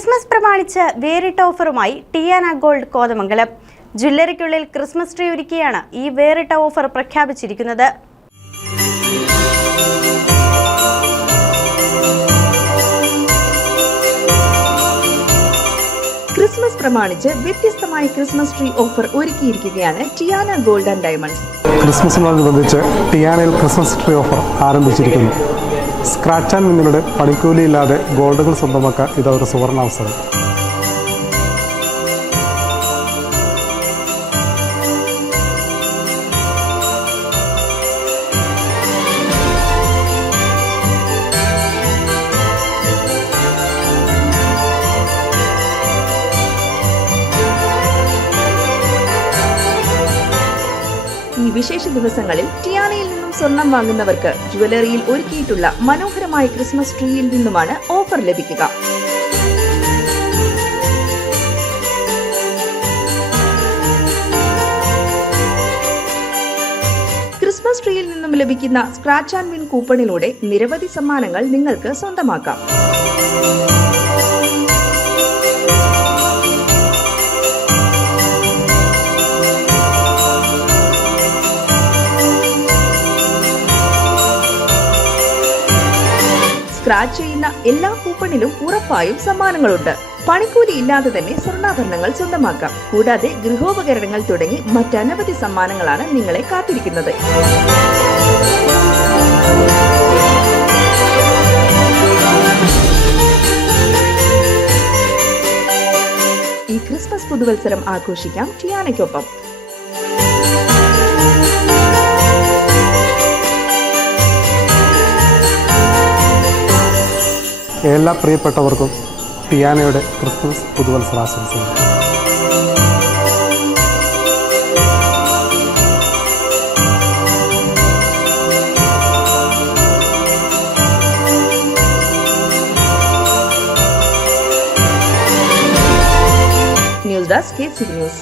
Christmas പ്രമാണിച്ച് വേറിട്ട ഓഫറുമായി ടിയാന ഗോൾഡ് കോതമംഗലം. ജ്വല്ലറിക്കുള്ളിൽ ക്രിസ്മസ് ട്രീ ഒരുക്കിയാണ് ഈ വേറിട്ട ഓഫർ പ്രഖ്യാപിച്ചിരിക്കുന്നത്. ക്രിസ്മസ് പ്രമാണിച്ച് വ്യത്യസ്തമായ ക്രിസ്മസ് ട്രീ ഓഫർ ഒരുക്കിയിരിക്കുകയാണ് ടിയാന ഗോൾഡ് ആൻഡ് ഡയമണ്ട്സ്. ക്രിസ്മസിനോടനുബന്ധിച്ച് ടിയാനയിൽ ക്രിസ്മസ് ട്രീ ഓഫർ ആരംഭിച്ചിരിക്കുന്നു. സ്ക്രാച്ച് ആൻഡ് വിന്നിലൂടെ പണിക്കൂലിയില്ലാതെ ഗോൾഡുകൾ സ്വന്തമാക്കാൻ ഇതൊരു സുവർണാവസരം. ഈ വിശേഷ ദിവസങ്ങളിൽ ടിയാനയിൽ നിന്നും സ്വർണം വാങ്ങുന്നവർക്ക് ജ്വല്ലറിയിൽ ഒരുക്കിയിട്ടുള്ള മനോഹരമായ ക്രിസ്മസ് ട്രീയിൽ നിന്നുമാണ് ഓഫർ ലഭിക്കുക. ക്രിസ്മസ് ട്രീയിൽ നിന്നും ലഭിക്കുന്ന സ്ക്രാച്ച് ആൻഡ് വിൻ കൂപ്പണിലൂടെ നിരവധി സമ്മാനങ്ങൾ നിങ്ങൾക്ക് സ്വന്തമാക്കാം. സ്ക്രാച്ച് ചെയ്യുന്ന എല്ലാ കൂപ്പണിലും ഉറപ്പായും സമ്മാനങ്ങളുണ്ട്. പണിക്കൂലി ഇല്ലാതെ തന്നെ സ്വർണ്ണാഭരണങ്ങൾ സ്വന്തമാക്കാം. കൂടാതെ ഗൃഹോപകരണങ്ങൾ തുടങ്ങി മറ്റനവധി സമ്മാനങ്ങളാണ് നിങ്ങളെ കാത്തിരിക്കുന്നത്. ഈ ക്രിസ്മസ് പുതുവത്സരം ആഘോഷിക്കാം ടിയാനയ്ക്കൊപ്പം. എല്ലാ പ്രിയപ്പെട്ടവർക്കും ടിയാനയുടെ ക്രിസ്മസ് പുതുവത്സരാശംസകൾ. News desk KCB news.